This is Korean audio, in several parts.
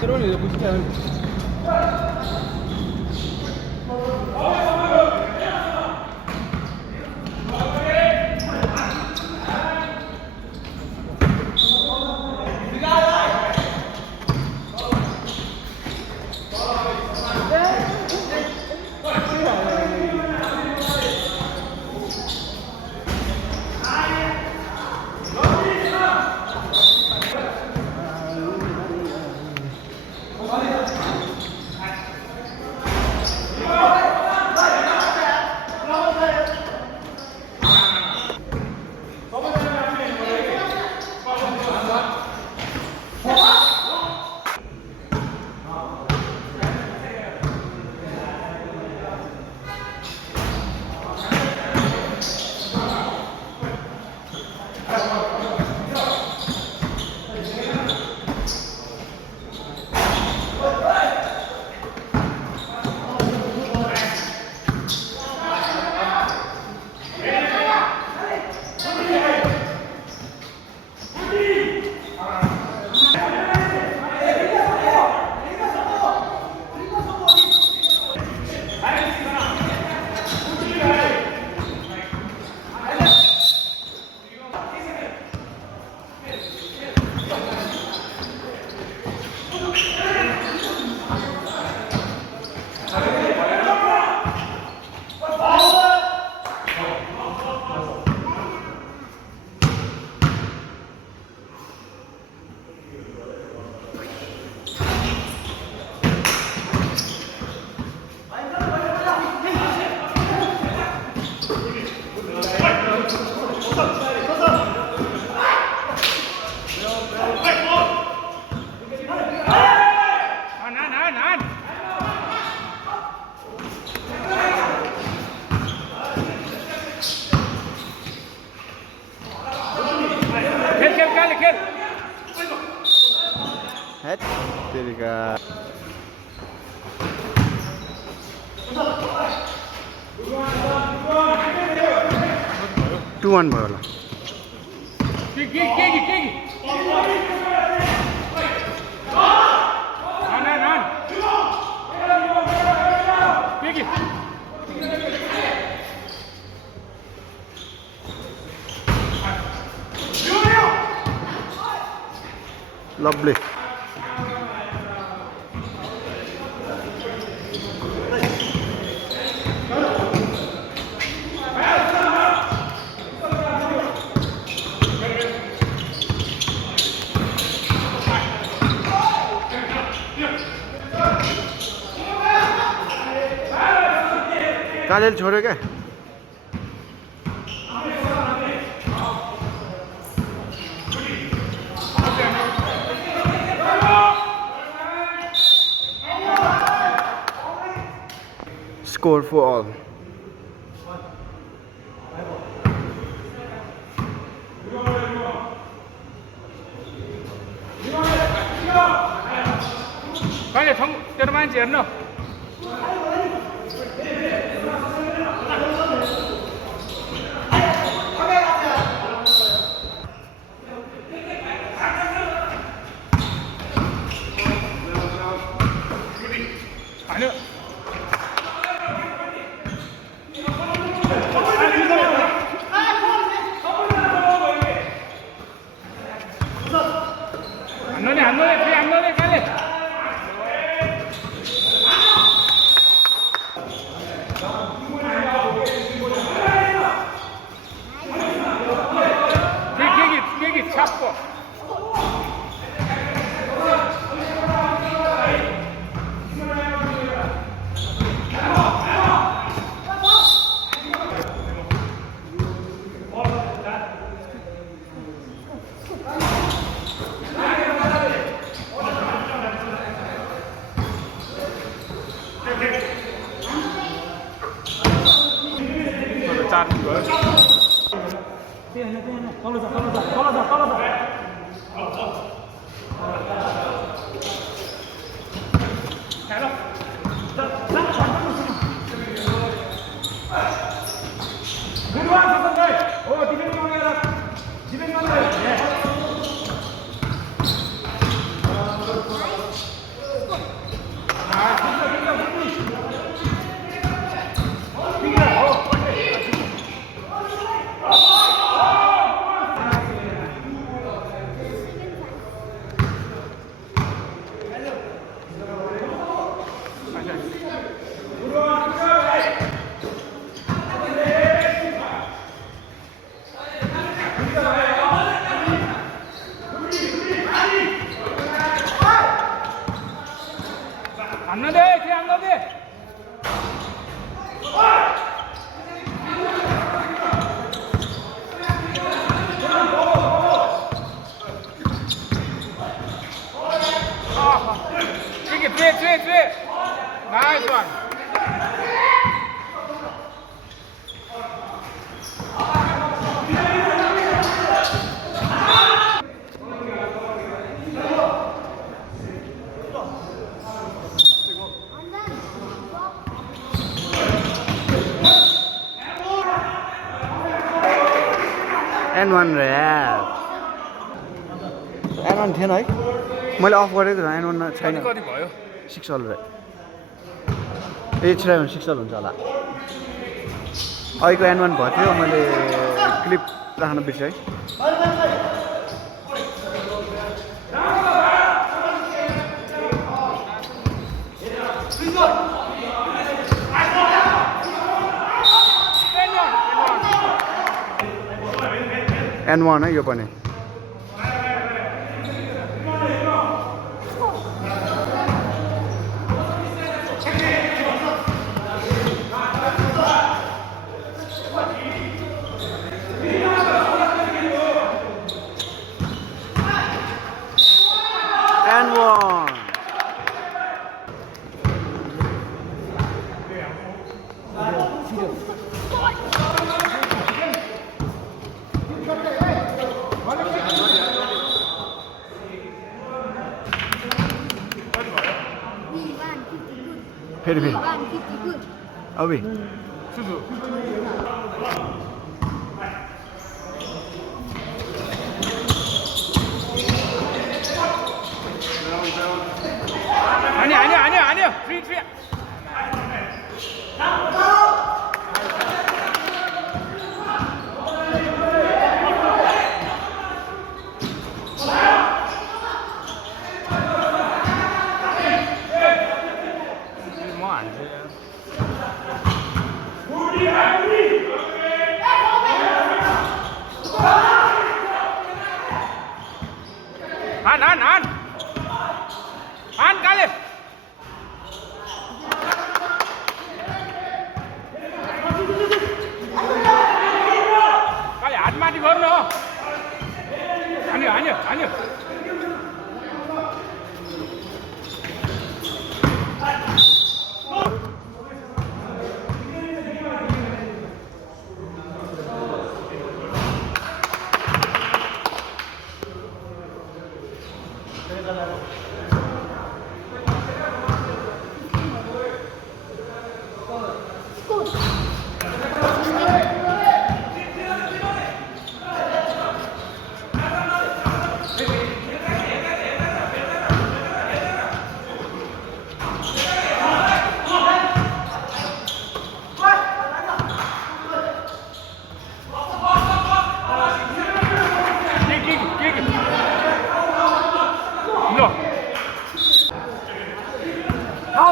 새로운 일 보시죠. hết thì cả 2-1 भयो होला lovely कालेल छोड्यो क्या score for all 빨리 때로 많이 지었노 아니요 안 넣네 빨리 깨기 잡고 짠 이거 떨어져 잘라 N1 रे यार N1 थिएन है मैले अफ गरेको छु N1 छैन कति भयो 6 अल रे H7 6 अल हुन्छ होला अहिलेको N1 भयो थियो मैले क्लिप राख्न बिर्सेँ N1 है यो पनि N1 फेरि अबे सुसु 아니야. free. 뭐안 돼요. 안 갈래. 빨리 안마디 걸어. 아니요.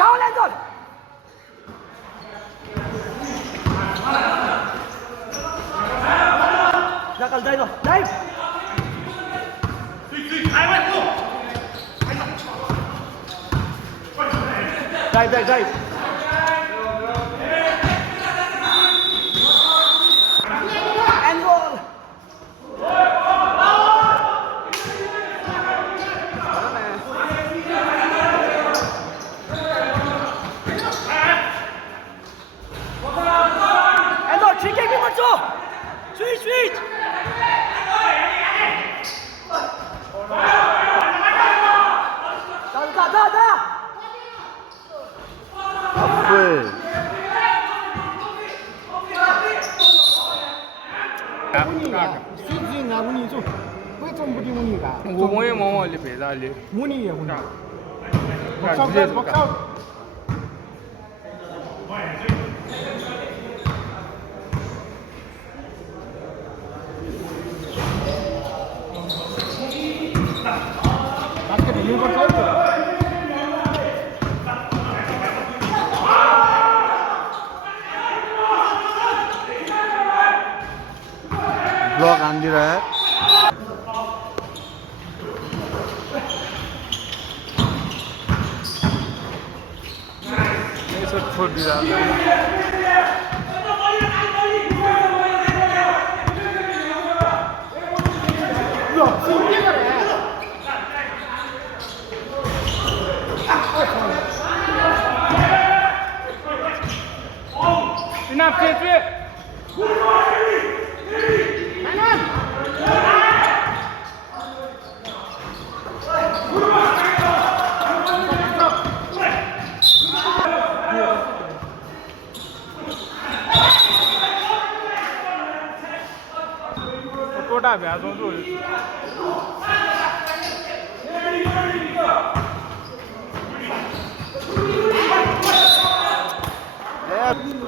áo lên rồi ra cần dây rồi đây đây anh vô Switch! 다! 앞을 스윙아 운이 좀 좀 부디 운이가我也往往里北大里。 운이야 운이 자, 박수 ब्लॉक आंधी रहा है ये सब छोड़ दिया Enough, 大比还中柱。Left.